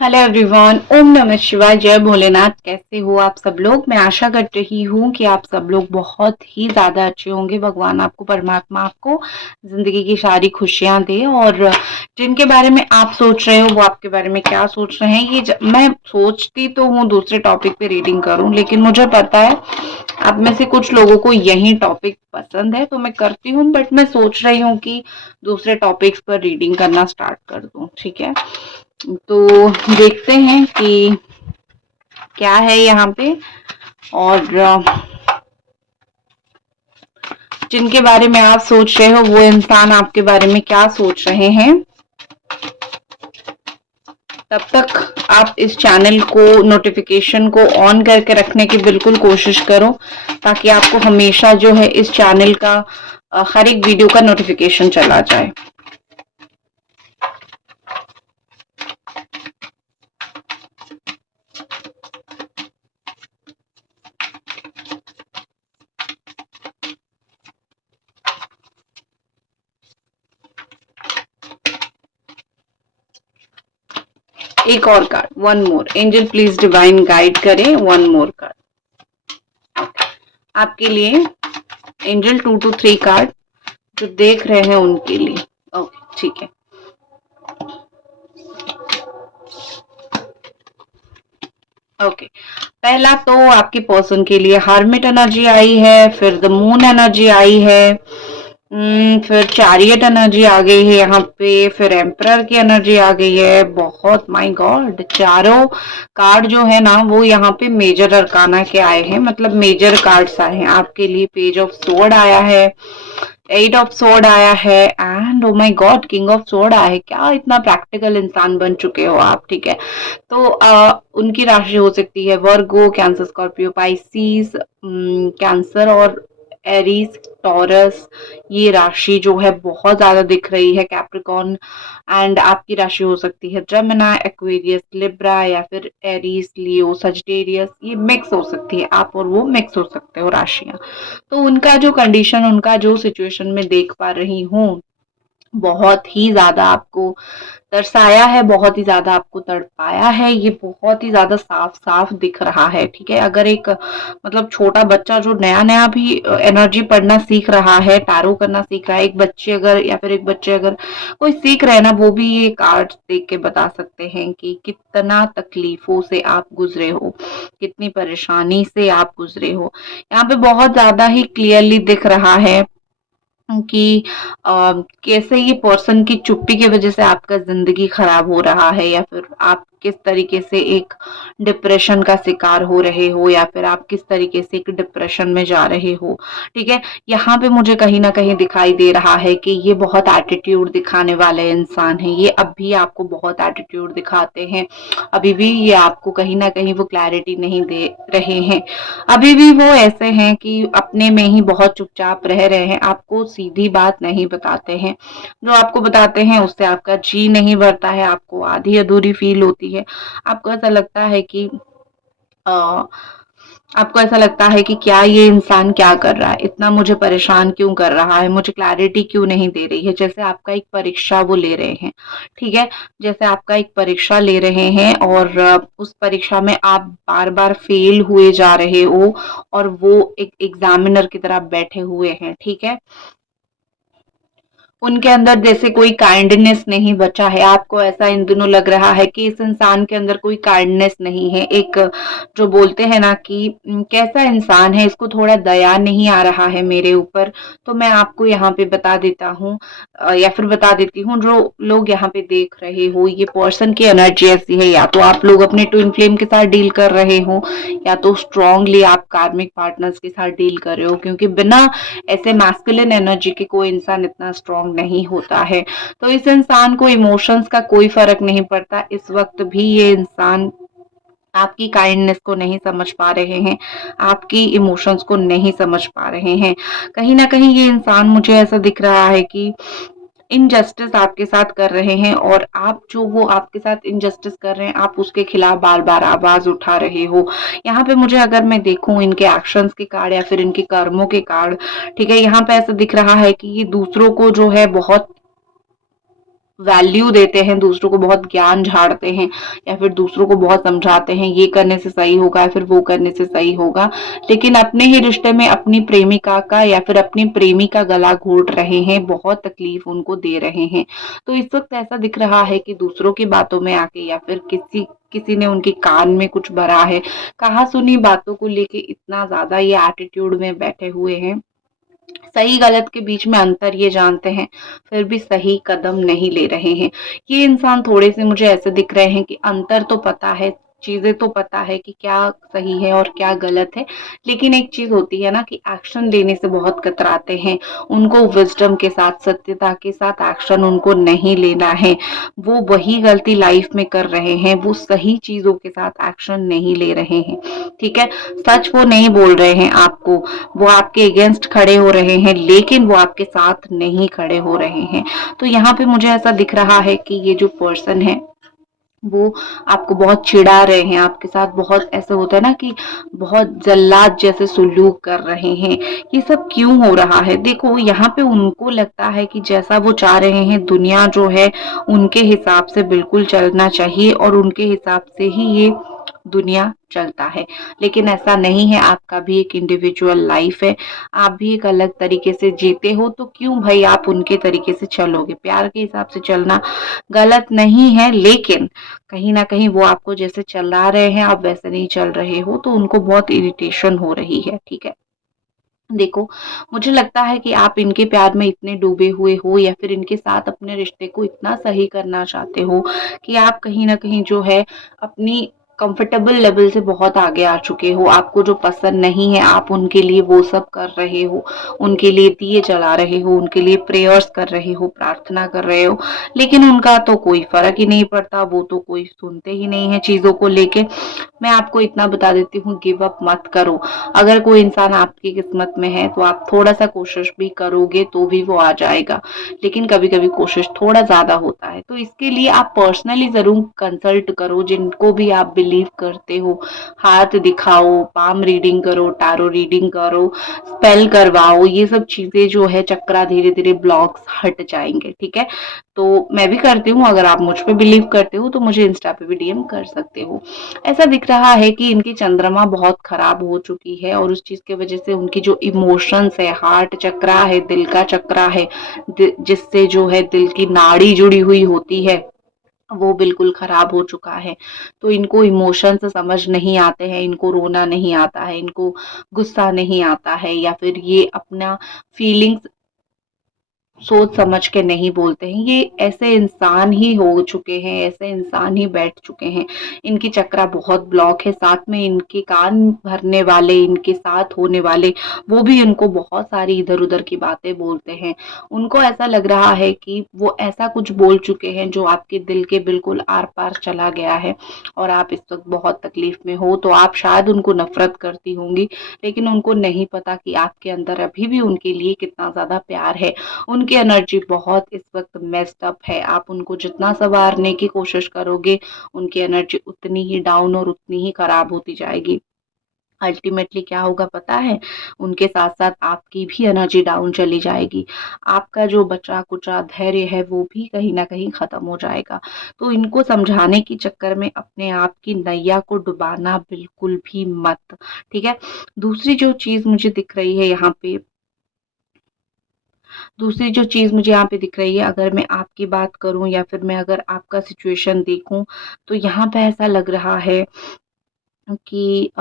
Hello everyone, ओम नमः शिवाय, जय भोलेनाथ। कैसे हो आप सब लोग? मैं आशा कर रही हूँ कि आप सब लोग बहुत ही ज्यादा अच्छे होंगे। भगवान आपको, परमात्मा आपको जिंदगी की सारी खुशियां दे। और जिनके बारे में आप सोच रहे हो वो आपके बारे में क्या सोच रहे हैं, मैं सोचती तो हूँ दूसरे टॉपिक पे रीडिंग करूँ, लेकिन मुझे पता है आप में से कुछ लोगों को यही टॉपिक पसंद है, तो मैं करती हूँ। बट मैं सोच रही हूँ कि दूसरे टॉपिक्स पर रीडिंग करना स्टार्ट कर दूँ। ठीक है, तो देखते हैं कि क्या है यहाँ पे। और जिनके बारे में आप सोच रहे हो वो इंसान आपके बारे में क्या सोच रहे हैं। तब तक आप इस चैनल को, नोटिफिकेशन को ऑन करके रखने की बिल्कुल कोशिश करो, ताकि आपको हमेशा जो है इस चैनल का हर एक वीडियो का नोटिफिकेशन चला जाए। एक और card, one more. Angel please divine guide करें वन मोर कार्ड आपके लिए। एंजल 2 to 3 कार्ड जो देख रहे हैं उनके लिए। ओके, ठीक है। ओके, पहला तो आपके पर्सन के लिए हार्मिट एनर्जी आई है, फिर द मून एनर्जी आई है, फिर चैरियट एनर्जी आ गई है यहाँ पे, फिर एम्परर की एनर्जी आ गई है। बहुत, माय गॉड, चारों कार्ड जो है ना वो यहाँ पे मेजर अरकाना के आए हैं, मतलब मेजर कार्ड्स आए हैं आपके लिए। पेज ऑफ सोर्ड आया है, 8 ऑफ सोर्ड आया है, and oh my God, king of sword आया है। क्या इतना प्रैक्टिकल इंसान बन चुके हो आप। ठीक है, तो उनकी राशि हो सकती है वर्गो, कैंसर, स्कॉर्पियो, पाइसीज, कैंसर और एरीज, टॉरस। ये राशि जो है बहुत ज्यादा दिख रही है, कैप्रिकॉर्न। एंड आपकी राशि हो सकती है जमिना, एक्वेरियस, लिब्रा, या फिर एरीज, लियो, सजिटेरियस। ये मिक्स हो सकती है, आप और वो मिक्स हो सकते हो राशियां। तो उनका जो कंडीशन, उनका जो सिचुएशन में देख पा रही हूँ, बहुत ही ज्यादा आपको दर्शाया है, बहुत ही ज्यादा आपको तड़पाया है। ये बहुत ही ज्यादा साफ साफ दिख रहा है। ठीक है, अगर एक मतलब छोटा बच्चा जो नया नया भी एनर्जी पढ़ना सीख रहा है, टैरो करना सीख रहा है, एक बच्चे अगर, या फिर एक बच्चे अगर कोई सीख रहे हैं ना, वो भी ये कार्ड देख के बता सकते हैं कि कितना तकलीफों से आप गुजरे हो, कितनी परेशानी से आप गुजरे हो। यहाँ पे बहुत ज्यादा ही क्लियरली दिख रहा है कि कैसे ये पर्सन की चुप्पी की वजह से आपका जिंदगी खराब हो रहा है, या फिर आप किस तरीके से एक डिप्रेशन का शिकार हो रहे हो, या फिर आप किस तरीके से एक डिप्रेशन में जा रहे हो। ठीक है, यहाँ पे मुझे कहीं ना कहीं दिखाई दे रहा है कि ये बहुत एटीट्यूड दिखाने वाले इंसान हैं। ये अब भी आपको बहुत एटीट्यूड दिखाते हैं, अभी भी ये आपको कहीं ना कहीं वो क्लैरिटी नहीं दे रहे हैं। अभी भी वो ऐसे हैं कि अपने में ही बहुत चुपचाप रह रहे हैं, आपको सीधी बात नहीं बताते हैं। जो आपको बताते हैं उससे आपका जी नहीं भरता है, आपको आधी अधूरी फील होती है। आपको ऐसा लगता है कि अ, आपको ऐसा लगता है कि क्या ये इंसान क्या कर रहा है, इतना मुझे परेशान क्यों कर रहा है, मुझे क्लैरिटी क्यों नहीं दे रही है। जैसे आपका एक परीक्षा वो ले रहे हैं। ठीक है, जैसे आपका एक परीक्षा ले रहे हैं, और उस परीक्षा में आप बार बार फेल हुए जा रहे हो, और वो एक एग्जामिनर की तरह बैठे हुए हैं। ठीक है, उनके अंदर जैसे कोई काइंडनेस नहीं बचा है। आपको ऐसा इन दिनों लग रहा है कि इस इंसान के अंदर कोई काइंडनेस नहीं है। एक जो बोलते हैं ना कि कैसा इंसान है, इसको थोड़ा दया नहीं आ रहा है मेरे ऊपर। तो मैं आपको यहाँ पे बता देता हूँ, या फिर बता देती हूँ, जो लोग यहाँ पे देख रहे हो, ये पर्सन की एनर्जी ऐसी है, या तो आप लोग अपने ट्विन फ्लेम के साथ डील कर रहे हो, या तो स्ट्रांगली आप कार्मिक पार्टनर्स के साथ डील कर रहे हो, क्योंकि बिना ऐसे मैस्कुलिन एनर्जी के कोई इंसान इतना स्ट्रांग नहीं होता है। तो इस इंसान को इमोशंस का कोई फर्क नहीं पड़ता। इस वक्त भी ये इंसान आपकी काइंडनेस को नहीं समझ पा रहे हैं, आपकी इमोशंस को नहीं समझ पा रहे हैं। कहीं ना कहीं ये इंसान, मुझे ऐसा दिख रहा है कि इनजस्टिस आपके साथ कर रहे हैं, और आप जो वो आपके साथ इनजस्टिस कर रहे हैं, आप उसके खिलाफ बार बार आवाज उठा रहे हो। यहाँ पे मुझे, अगर मैं देखूं इनके एक्शंस के कार्ड या फिर इनके कर्मों के कार्ड, ठीक है, यहाँ पे ऐसा दिख रहा है कि ये दूसरों को जो है बहुत वैल्यू देते हैं, दूसरों को बहुत ज्ञान झाड़ते हैं या फिर दूसरों को बहुत समझाते हैं ये करने से सही होगा या फिर वो करने से सही होगा, लेकिन अपने ही रिश्ते में अपनी प्रेमिका का या फिर अपनी प्रेमी का गला घोट रहे हैं, बहुत तकलीफ उनको दे रहे हैं। तो इस वक्त ऐसा दिख रहा है कि दूसरों की बातों में आके या फिर किसी किसी ने उनके कान में कुछ भरा है, कहा सुनी बातों को लेके इतना ज्यादा ये एटीट्यूड में बैठे हुए हैं, सही गलत के बीच में अंतर ये जानते हैं, फिर भी सही कदम नहीं ले रहे हैं। ये इंसान थोड़े से मुझे ऐसे दिख रहे हैं कि अंतर तो पता है, चीजें तो पता है कि क्या सही है और क्या गलत है, लेकिन एक चीज होती है ना कि एक्शन लेने से बहुत कतराते हैं। उनको विजडम के साथ, सत्यता के साथ एक्शन उनको नहीं लेना है। वो वही गलती लाइफ में कर रहे हैं, वो सही चीजों के साथ एक्शन नहीं ले रहे हैं। ठीक है, सच वो नहीं बोल रहे हैं आपको, वो आपके अगेंस्ट खड़े हो रहे हैं, लेकिन वो आपके साथ नहीं खड़े हो रहे हैं। तो यहाँ पे मुझे ऐसा दिख रहा है कि ये जो पर्सन है वो आपको बहुत चिढ़ा रहे हैं, आपके साथ बहुत ऐसे होता है ना कि बहुत जल्लाद जैसे सुलूक कर रहे हैं। ये सब क्यों हो रहा है? देखो, यहाँ पे उनको लगता है कि जैसा वो चाह रहे हैं दुनिया जो है उनके हिसाब से बिल्कुल चलना चाहिए और उनके हिसाब से ही ये दुनिया चलता है, लेकिन ऐसा नहीं है। आपका भी एक इंडिविजुअल लाइफ है, आप भी एक अलग तरीके से जीते हो, तो क्यों भाई आप उनके तरीके से चलोगे? प्यार के हिसाब से चलना गलत नहीं है, लेकिन कहीं ना कहीं वो आपको जैसे चला रहे हैं आप वैसे नहीं चल रहे हो, तो उनको बहुत इरिटेशन हो रही है। ठीक है, देखो, मुझे लगता है कि आप इनके प्यार में इतने डूबे हुए हो या फिर इनके साथ अपने रिश्ते को इतना सही करना चाहते हो कि आप कहीं न कहीं जो है अपनी कंफर्टेबल लेवल से बहुत आगे आ चुके हो। आपको जो पसंद नहीं है आप उनके लिए वो सब कर रहे हो, उनके लिए दिए जला रहे हो, उनके लिए प्रेयर्स कर रहे हो, प्रार्थना कर रहे हो, लेकिन उनका तो कोई फ़र्क ही नहीं पड़ता, वो तो कोई सुनते ही नहीं है चीज़ों को लेके। मैं आपको इतना बता देती हूँ, गिव अप मत करो। अगर कोई इंसान आपकी किस्मत में है तो आप थोड़ा सा कोशिश भी करोगे तो भी वो आ जाएगा, लेकिन कभी कभी कोशिश थोड़ा ज्यादा होता है। तो इसके लिए आप पर्सनली जरूर कंसल्ट करो जिनको भी आप बिलीव करते हो। हाथ दिखाओ, पाम रीडिंग करो, टारो रीडिंग करो, स्पेल करवाओ, ये सब चीजें जो है चक्रा धीरे धीरे ब्लॉक्स हट जाएंगे। ठीक है, तो मैं भी करती हूँ, अगर आप मुझ पे बिलीव करते हो तो मुझे इंस्टा पे भी डीएम कर सकते हो। ऐसा दिख रहा है कि इनकी चंद्रमा बहुत खराब हो चुकी है और उस चीज की वजह से उनकी जो इमोशंस है, हार्ट चक्रा है, दिल का चक्रा है, जिससे जो है दिल की नाड़ी जुड़ी हुई होती है, वो बिल्कुल खराब हो चुका है। तो इनको इमोशंस समझ नहीं आते हैं, इनको रोना नहीं आता है, इनको गुस्सा नहीं आता है, या फिर ये अपना फीलिंग्स सोच समझ के नहीं बोलते हैं। ये ऐसे इंसान ही हो चुके हैं, ऐसे इंसान ही बैठ चुके हैं। इनकी चक्रा बहुत ब्लॉक है, साथ में इनके कान भरने वाले, इनके साथ होने वाले, वो भी इनको बहुत सारी इधर उधर की बातें बोलते हैं। उनको ऐसा लग रहा है कि वो ऐसा कुछ बोल चुके हैं जो आपके दिल के बिल्कुल आर पार चला गया है और आप इस वक्त बहुत तकलीफ में हो। तो आप शायद उनको नफरत करती होंगी, लेकिन उनको नहीं पता कि आपके अंदर अभी भी उनके लिए कितना ज्यादा प्यार है। उनकी एनर्जी बहुत इस वक्त मेस्ड अप है। आप उनको जितना संवारने की कोशिश करोगे, उनकी एनर्जी उतनी ही डाउन और उतनी ही खराब होती जाएगी। अल्टीमेटली क्या होगा पता है? उनके साथ साथ आपकी भी एनर्जी डाउन चली जाएगी। आपका जो बचा कुचा धैर्य है वो भी कहीं ना कहीं खत्म हो जाएगा। तो इनको समझाने के चक्कर में अपने आप की नैया को डुबाना बिल्कुल भी मत। ठीक है, दूसरी जो चीज मुझे दिख रही है यहाँ पे, दूसरी जो चीज़ मुझे यहाँ पे दिख रही है, अगर मैं आपकी बात करूँ या फिर मैं अगर आपका सिचुएशन देखूँ, तो यहाँ पे ऐसा लग रहा है कि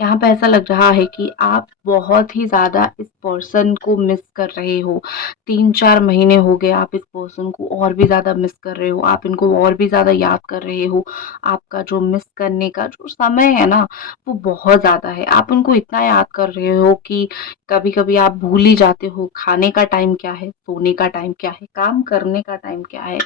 यहाँ पे ऐसा लग रहा है कि आप बहुत ही ज़्यादा इस पर्सन को मिस कर रहे हो। 3-4 महीने हो गए आप इस पर्सन को और भी ज़्यादा मिस कर रहे हो, आप इनको और भी ज़्यादा याद कर रहे हो। आपका जो मिस करने का जो समय है ना, वो बहुत ज़्यादा है। आप उनको इतना याद कर रहे हो कि कभी-कभी आप भूल ही जाते हो खाने का टाइम क्या है, सोने का टाइम क्या है, काम करने का टाइम क्या है।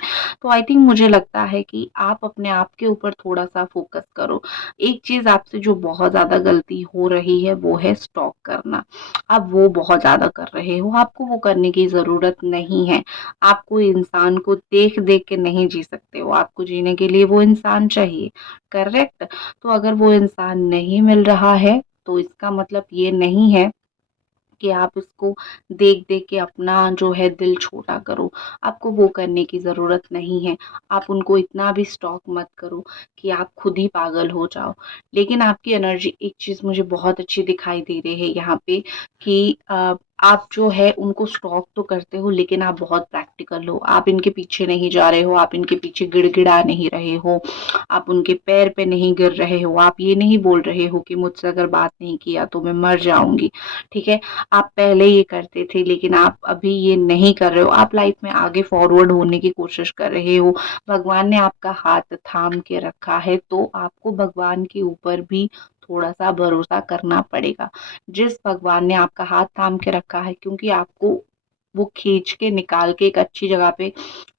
तो आई थिंक मुझे लगता है कि आप अपने आप के ऊपर थोड़ा-सा फ़ोकस करो। एक चीज़ आपसे जो बहुत ज़्यादा गलती हो रही है वो है स्टॉक करना। आप वो बहुत ज़्यादा कर रहे हो, आपको वो करने की ज़रूरत नहीं है। आप कोई इंसान को देख-देख के नहीं जी सकते हो, आपको जीने के लिए वो इंसान चाहिए, करेक्ट? तो अगर वो इंसान नहीं मिल रहा है, तो इसका मतलब ये नहीं है कि आप इसको देख-देख के अपना जो है दिल छोटा करो। आपको वो करने की ज़रूरत नहीं है। आप उनको इतना भी स्टॉक मत करो कि आप खुद ही पागल हो जाओ। लेकिन आपकी एनर्जी एक चीज़ मुझे बहुत अच्छी दिखाई दे रही है यहाँ पे कि आप जो है उनको स्टॉक तो करते हो लेकिन आप बहुत प्रैक्टिकल हो। आप इनके पीछे नहीं जा रहे हो, आप इनके पीछे गिड़गिड़ा नहीं रहे हो, आप उनके पैर पे नहीं गिर रहे हो, आप ये नहीं बोल रहे हो कि मुझसे अगर बात नहीं किया तो मैं मर जाऊँगी, ठीक है? आप पहले ये करते थे लेकिन आप अभी ये नहीं कर रहे हो। आप लाइफ में आगे फॉरवर्ड होने की कोशिश कर रहे हो। भगवान ने आपका हाथ थाम के रखा है तो आपको भगवान के ऊपर भी थोड़ा-सा भरोसा करना पड़ेगा। जिस भगवान ने आपका हाथ थाम के रखा है क्योंकि आपको वो खींच के निकाल के एक अच्छी जगह पे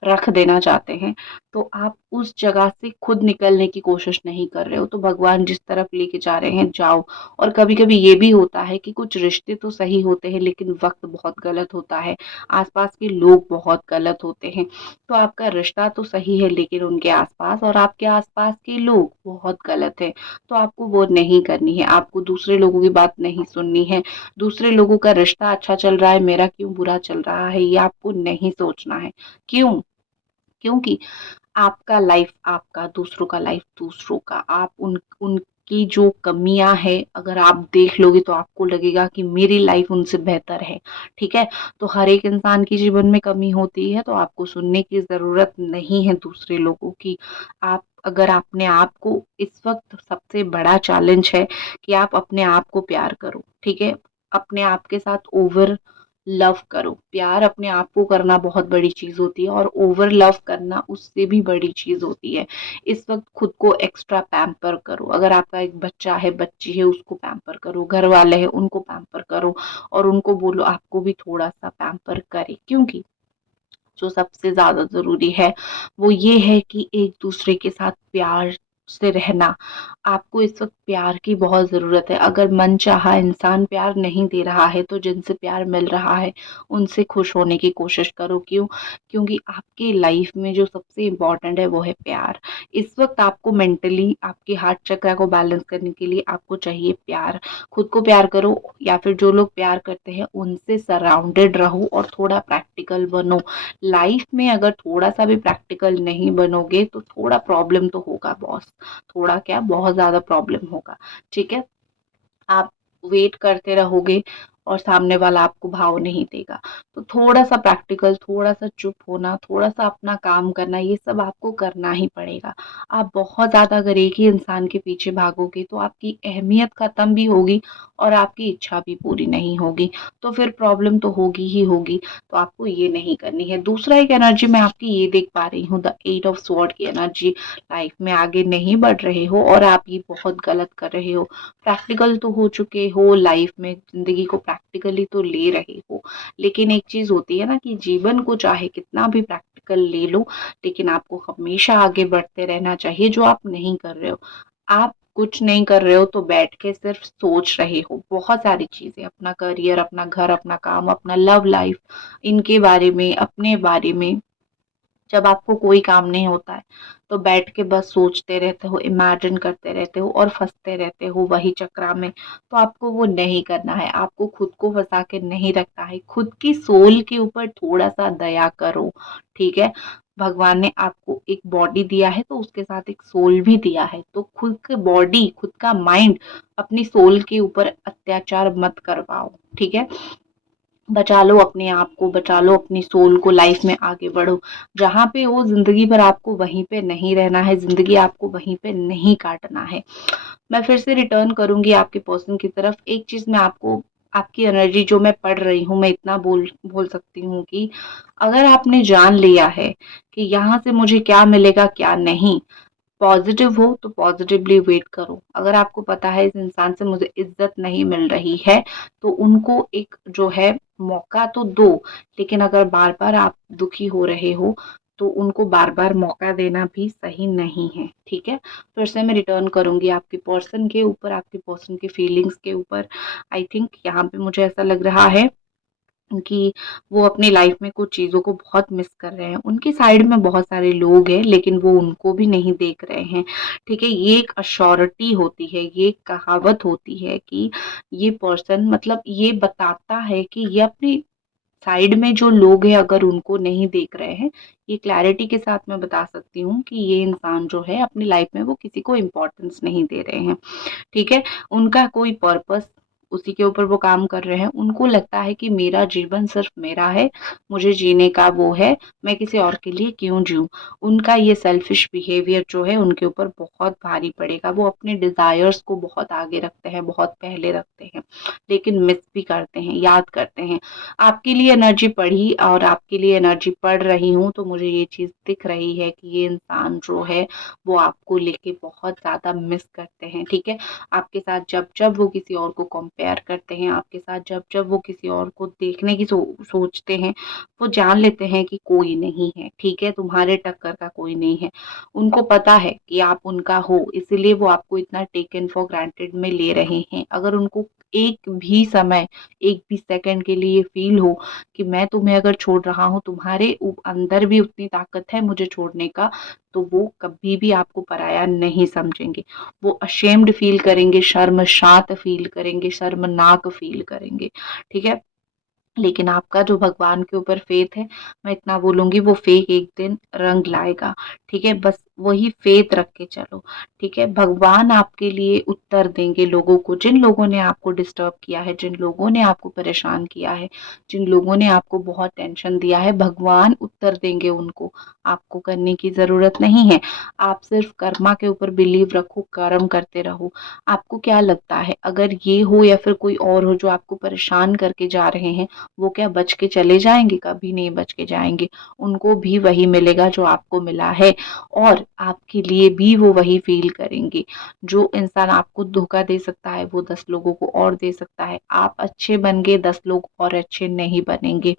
रख देना चाहते हैं, तो आप उस जगह से खुद निकलने की कोशिश नहीं कर रहे हो। तो भगवान जिस तरफ लेके जा रहे हैं जाओ। और कभी-कभी ये भी होता है कि कुछ रिश्ते तो सही होते हैं लेकिन वक़्त बहुत गलत होता है, आस-पास के लोग बहुत गलत होते हैं। तो आपका रिश्ता तो सही है लेकिन उनके आस-पास और आपके आस-पास के लोग बहुत गलत हैं। तो आपको वो नहीं करनी है, आपको दूसरे लोगों की बात नहीं सुननी है। दूसरे लोगों का रिश्ता अच्छा चल रहा है, मेरा क्यों बुरा चल रहा है, ये आपको नहीं सोचना है। क्यों? क्योंकि आपका लाइफ आपका, दूसरों का लाइफ दूसरों का। आप उनकी जो कमियाँ हैं अगर आप देख लोगे तो आपको लगेगा कि मेरी लाइफ उनसे बेहतर है, ठीक है? तो हर एक इंसान के जीवन में कमी होती है तो आपको सुनने की ज़रूरत नहीं है दूसरे लोगों की। आप अगर अपने आप को इस वक़्त सबसे बड़ा चैलेंज है कि आप अपने आप को प्यार करो, ठीक है? अपने आप के साथ ओवर लव करो। प्यार अपने आप को करना बहुत बड़ी चीज़ होती है और ओवर लव करना उससे भी बड़ी चीज़ होती है। इस वक़्त खुद को एक्स्ट्रा पैम्पर करो। अगर आपका एक बच्चा है, बच्ची है उसको पैम्पर करो, घर वाले हैं उनको पैम्पर करो और उनको बोलो आपको भी थोड़ा-सा पैम्पर करें। क्योंकि जो सबसे ज़्यादा ज़रूरी है, वो ये है कि एक-दूसरे के साथ प्यार से रहना। आपको इस वक़्त प्यार की बहुत ज़रूरत है। अगर मनचाहा इंसान प्यार नहीं दे रहा है, तो जिनसे प्यार मिल रहा है, उनसे खुश होने की कोशिश करो। क्यों? क्योंकि आपकी लाइफ़ में जो सबसे इम्पोर्टेंट है, वो है प्यार। इस वक़्त आपको मेंटली आपके हार्ट चक्र को बैलेंस करने के लिए आपको चाहिए प्यार। खुद को प्यार करो या फिर जो लोग प्यार करते हैं, उनसे सराउंडेड रहो और थोड़ा प्रैक्टिकल बनो। लाइफ में अगर थोड़ा-सा भी प्रैक्टिकल नहीं बनोगे तो थोड़ा प्रॉब्लम तो होगा बॉस। थोड़ा क्या बहुत ज़्यादा प्रॉब्लम होगा, ठीक है? आप वेट करते रहोगे और सामने वाला आपको भाव नहीं देगा। तो थोड़ा-सा प्रैक्टिकल, थोड़ा-सा चुप होना, थोड़ा-सा अपना काम करना, ये सब आपको करना ही पड़ेगा। आप बहुत ज़्यादा अगर एक ही इंसान के पीछे भागोगे तो आपकी अहमियत ख़त्म भी होगी और आपकी इच्छा भी पूरी नहीं होगी। तो फिर प्रॉब्लम तो होगी ही होगी, तो आपको ये नहीं करनी है। दूसरा एक एनर्जी मैं आपकी ये देख पा रही हूँ, द 8 ऑफ स्वॉर्ड की एनर्जी। लाइफ में आगे नहीं बढ़ रहे हो और आप ये बहुत गलत कर रहे हो। प्रैक्टिकल तो हो चुके हो, लाइफ में ज़िंदगी को प्रैक्टिकली तो ले रहे हो, लेकिन एक चीज़ होती है ना कि जीवन को चाहे कितना भी प्रैक्टिकल ले लो, लेकिन आपको हमेशा आगे बढ़ते रहना चाहिए, जो आप नहीं कर रहे हो। आप कुछ नहीं कर रहे हो तो बैठ के सिर्फ सोच रहे हो, बहुत सारी चीज़ें, अपना करियर, अपना घर, अपना काम, अपना लव लाइफ, इनके बारे में, अपने बारे में। जब आपको कोई काम नहीं होता है, तो बैठ के बस सोचते रहते हो, इमेजिन करते रहते हो और फँसते रहते हो वही चक्रा में। तो आपको वो नहीं करना है, आपको खुद को फँसा के नहीं रखना है। खुद की सोल के ऊपर थोड़ा-सा दया करो, ठीक है? भगवान ने आपको एक बॉडी दिया है, तो उसके साथ एक सोल भी दिया है। तो खुद की बॉडी, खुद का माइंड, अपनी सोल के ऊपर अत्याचार मत करवाओ, ठीक है? बचा लो अपने आप को, बचा लो अपनी सोल को, लाइफ में आगे बढ़ो। जहाँ पे हो ज़िंदगी भर आपको वहीं पे नहीं रहना है, ज़िंदगी आपको वहीं पे नहीं काटना है। मैं फिर से रिटर्न करूँगी आपके पर्सन की तरफ। एक चीज़ मैं आपको आपकी एनर्जी जो मैं पढ़ रही हूँ, मैं इतना बोल बोल सकती हूँ कि अगर आपने जान लिया है कि यहाँ से मुझे क्या मिलेगा, क्या नहीं, पॉज़िटिव हो तो पॉज़िटिवली वेट करो। अगर आपको पता है इस इंसान से मुझे इज़्ज़त नहीं मिल रही है, तो उनको एक जो है मौका तो दो, लेकिन अगर बार-बार आप दुखी हो रहे हो, तो उनको बार-बार मौका देना भी सही नहीं है, ठीक है? फिर से मैं रिटर्न करूँगी आपके पर्सन के ऊपर, आपके पर्सन की फीलिंग्स के ऊपर। आई थिंक यहाँ पे मुझे ऐसा लग रहा है कि वो अपनी लाइफ में कुछ चीज़ों को बहुत मिस कर रहे हैं। उनकी साइड में बहुत सारे लोग हैं लेकिन वो उनको भी नहीं देख रहे हैं, ठीक है? ये एक अश्योरिटी होती है, ये एक कहावत होती है कि ये पर्सन मतलब ये बताता है कि ये अपनी साइड में जो लोग हैं अगर उनको नहीं देख रहे हैं, ये क्लैरिटी के साथ मैं बता सकती हूँ कि ये इंसान जो है अपनी लाइफ में वो किसी को इम्पोर्टेंस नहीं दे रहे हैं। ठीक है? उनका कोई पर्पस उसी के ऊपर वो काम कर रहे हैं। उनको लगता है कि मेरा जीवन सिर्फ़ मेरा है, मुझे जीने का वो है, मैं किसी और के लिए क्यों जिऊँ? उनका ये सेल्फ़िश बिहेवियर जो है उनके ऊपर बहुत भारी पड़ेगा। वो अपने डिज़ायर्स को बहुत आगे रखते हैं, बहुत पहले रखते हैं, लेकिन मिस भी करते हैं, याद करते हैं। आपके लिए एनर्जी पड़ी और आपके लिए एनर्जी पड़ रही हूँ, तो मुझे ये चीज़ दिख रही है कि ये इंसान जो है, वो आपको लेके बहुत ज़्यादा मिस करते हैं, ठीक है? आपके साथ जब-जब वो किसी और को कंपेयर करते हैं, आपके साथ जब-जब वो किसी और को देखने की सोचते हैं, वो जान लेते हैं कि कोई नहीं है, ठीक है? तुम्हारे टक्कर का कोई नहीं है। उनको पता है कि आप उनका हो, इसीलिए वो आपको इतना टेकन फॉर ग्रांटेड में ले रहे हैं। अगर उनको एक भी समय, एक भी सेकंड के लिए फ़ील हो कि मैं तुम्हें अगर छोड़ रहा हूँ, तुम्हारे अंदर भी उतनी ताकत है मुझे छोड़ने का, तो वो कभी भी आपको पराया नहीं समझेंगे। वो अशेम्ड फ़ील करेंगे, शर्मशात फ़ील करेंगे, शर्मनाक फ़ील करेंगे, ठीक है? लेकिन आपका जो भगवान के ऊपर फ़ेथ है, मैं इतना बोलूँगी वो फ़ेथ एक दिन रंग लाएगा, ठीक है? बस वही फ़ेथ रख के चलो, ठीक है? भगवान आपके लिए उत्तर देंगे लोगों को, जिन लोगों ने आपको डिस्टर्ब किया है, जिन लोगों ने आपको परेशान किया है, जिन लोगों ने आपको बहुत टेंशन दिया है, भगवान उत्तर देंगे उनको, आपको करने की ज़रूरत नहीं है। आप सिर्फ़ कर्मा के ऊपर बिलीव रखो, कर्म करते रहो। आपको क्या लगता है अगर ये हो या फिर कोई और हो जो आपको परेशान करके जा रहे हैं, वो क्या बच के चले जाएँगे? कभी नहीं बच के जाएँगे। उनको भी वही मिलेगा जो आपको मिला है और आपके लिए भी वो वही फ़ील करेंगे। जो इंसान आपको धोखा दे सकता है, वो 10 लोगों को और दे सकता है। आप अच्छे बन गए, 10 लोग और अच्छे नहीं बनेंगे।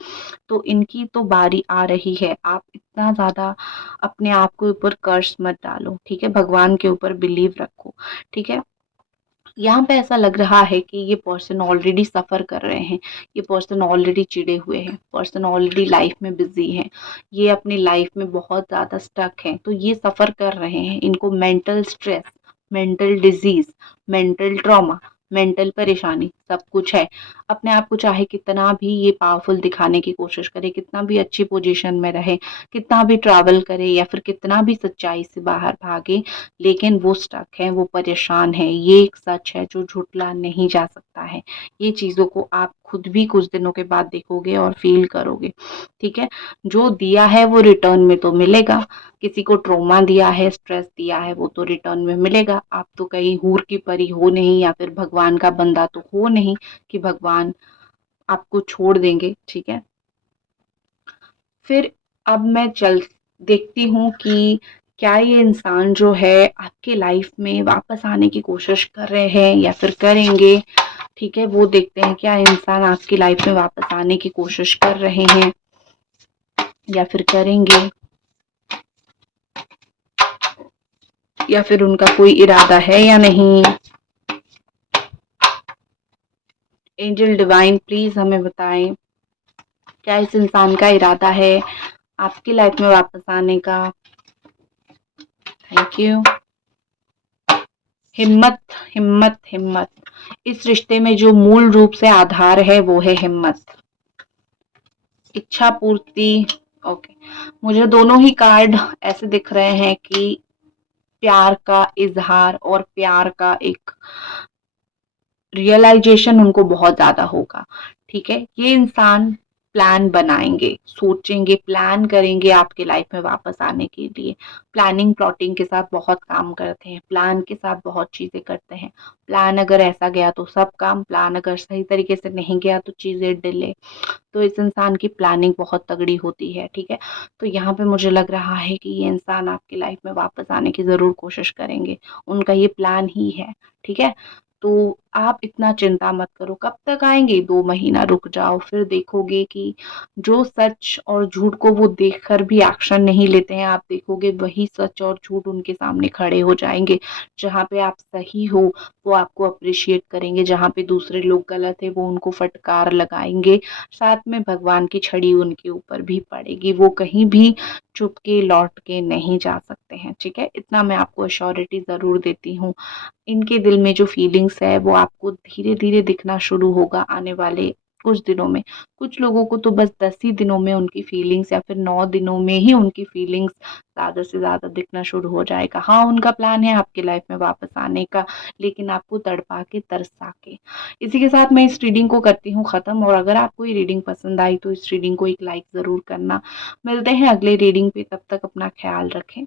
तो इनकी तो बारी आ रही है। आप इतना ज़्यादा अपने आप के ऊपर कर्ज़ मत डालो, ठीक है? भगवान के ऊपर बिलीव रखो, ठीक है? यहाँ पे ऐसा लग रहा है कि ये पर्सन ऑलरेडी सफ़र कर रहे हैं, ये पर्सन ऑलरेडी चिढ़े हुए हैं, पर्सन ऑलरेडी लाइफ में बिज़ी हैं, ये अपनी लाइफ में बहुत ज़्यादा स्टक हैं, तो ये सफ़र कर रहे हैं, इनको mental stress, mental disease, mental trauma, mental परेशानी सब कुछ है। अपने आप को चाहे कितना भी ये पावरफुल दिखाने की कोशिश करे, कितना भी अच्छी पोज़ीशन में रहे, कितना भी ट्रैवल करे या फिर कितना भी सच्चाई से बाहर भागे, लेकिन वो स्टक हैं, वो परेशान हैं। ये एक सच है जो झुठला नहीं जा सकता है। ये चीज़ों को आप खुद भी कुछ दिनों के बाद देखोगे और फ़ील करोगे, ठीक है? जो दिया है वो रिटर्न में तो मिलेगा। किसी को ट्रॉमा दिया है, स्ट्रेस दिया है, वो तो रिटर्न में मिलेगा। आप तो कहीं हूर की परी हो नहीं या फिर भगवान का बंदा तो हो नहीं कि भगवान आपको छोड़ देंगे, ठीक है? फिर अब मैं चल देखती हूँ कि क्या ये इंसान जो है आपके लाइफ में वापस आने की कोशिश कर रहे हैं या फिर करेंगे, ठीक है? वो देखते हैं क्या इंसान आपकी लाइफ में वापस आने की कोशिश कर रहे हैं या फिर करेंगे या फिर उनका कोई इरादा है या नहीं। एंजल डिवाइन प्लीज़ हमें बताएं क्या इस इंसान का इरादा है आपकी लाइफ में वापस आने का। Thank you. हिम्मत, हिम्मत, हिम्मत। इस रिश्ते में जो मूल रूप से आधार है वो है हिम्मत। इच्छा पूर्ति, ओके। मुझे दोनों ही कार्ड ऐसे दिख रहे हैं कि प्यार का इजहार और प्यार का एक रियलाइजेशन उनको बहुत ज़्यादा होगा, ठीक है? ये इंसान प्लान बनाएँगे, सोचेंगे, प्लान करेंगे आपकी लाइफ में वापस आने के लिए। प्लानिंग, प्लॉटिंग के साथ बहुत काम करते हैं, प्लान के साथ बहुत चीज़ें करते हैं। प्लान अगर ऐसा गया तो सब काम, प्लान अगर सही तरीके से नहीं गया तो चीज़ें डिले। तो इस इंसान की प्लानिंग बहुत तगड़ी होती है, ठीक है? तो यहाँ पे मुझे लग रहा है कि ये इंसान आपकी लाइफ में वापस आने की ज़रूर कोशिश करेंगे। उनका ये प्लान ही है, ठीक है? तो आप इतना चिंता मत करो। कब तक आएँगे? 2 महीना रुक जाओ, फिर देखोगे कि जो सच और झूठ को वो देखकर भी एक्शन नहीं लेते हैं, आप देखोगे वही सच और झूठ उनके सामने खड़े हो जाएँगे। जहाँ पे आप सही हो, वो आपको एप्रिशिएट करेंगे, जहाँ पे दूसरे लोग गलत हैं, वो उनको फटकार लगाएँगे। साथ में भगवान की छड़ी उनके ऊपर भी पड़ेगी, वो कहीं भी छुप के लौट के नहीं जा सकते हैं, ठीक है? इतना मैं आपको एश्योरिटी ज़रूर देती हूँ। इनके दिल में जो फीलिंग्स है वो आपको धीरे-धीरे दिखना शुरू होगा आने वाले कुछ दिनों में। कुछ लोगों को तो बस 10 ही दिनों में उनकी फीलिंग्स या फिर 9 दिनों में ही उनकी फीलिंग्स ज़्यादा से ज़्यादा दिखना शुरू हो जाएगा। हाँ, उनका प्लान है आपकी लाइफ में वापस आने का, लेकिन आपको तड़पा के, तरसा के। इसी के साथ मैं इस रीडिंग को करती हूँ ख़त्म, और अगर आपको ये रीडिंग पसंद आई तो इस रीडिंग को एक लाइक ज़रूर करना। मिलते हैं अगले रीडिंग पे, तब तक अपना ख़्याल रखें।